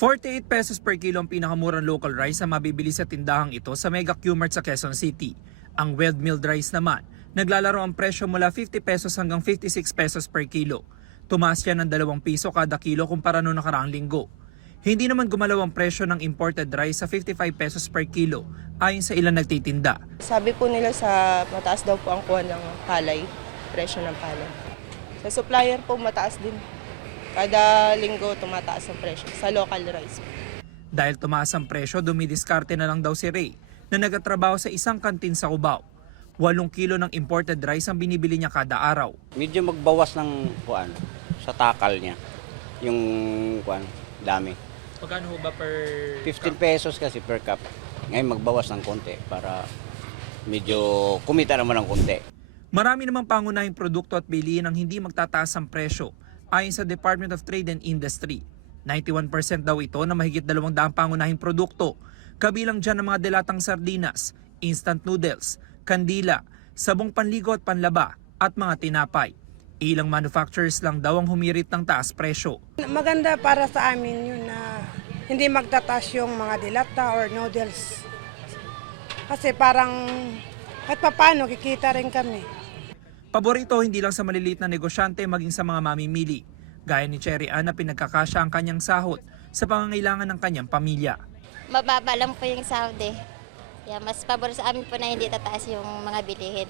48 pesos per kilo ang pinakamurang local rice na mabibili sa tindahang ito sa Mega Q-Mart sa Quezon City. Ang well milled rice naman, naglalaro ang presyo mula 50 pesos hanggang 56 pesos per kilo. Tumaas yan ng 2 piso kada kilo kumpara noong nakaraang linggo. Hindi naman gumalaw ang presyo ng imported rice sa 55 pesos per kilo ayon sa ilang nagtitinda. Sabi po nila sa mataas daw po ang kuha ng palay, presyo ng palay. Sa supplier po mataas din. Kada linggo tumataas ang presyo sa local rice. Dahil tumaas ang presyo, dumidiskarte na lang daw si Ray na nagatrabaho sa isang kantin sa Cubao. 8 kilo ng imported rice ang binibili niya kada araw. Medyo magbawas ng sa takal niya. Yung dami. Magkano ho ba per 15 pesos kasi per cup. Ngayon magbawas ng konti para medyo kumita naman ng konti. Marami namang pangunahing produkto at bilihin ang hindi magtataas ang presyo ayon sa Department of Trade and Industry. 91% daw ito na mahigit 200 pangunahing produkto. Kabilang dyan ang mga delatang sardinas, instant noodles, kandila, sabong panligo at panlaba at mga tinapay. Ilang manufacturers lang daw ang humirit ng taas presyo. Maganda para sa amin yun na hindi magtataas yung mga dilata or noodles. Kasi parang kahit paano kikita rin kami. Paborito hindi lang sa maliliit na negosyante maging sa mga mamimili. Gaya ni Cherry Ann na pinagkakasya ang kanyang sahod sa pangangailangan ng kanyang pamilya. Mababa lang po yung sahod eh. Kaya mas pabor sa amin po na hindi tataas yung mga bilihin.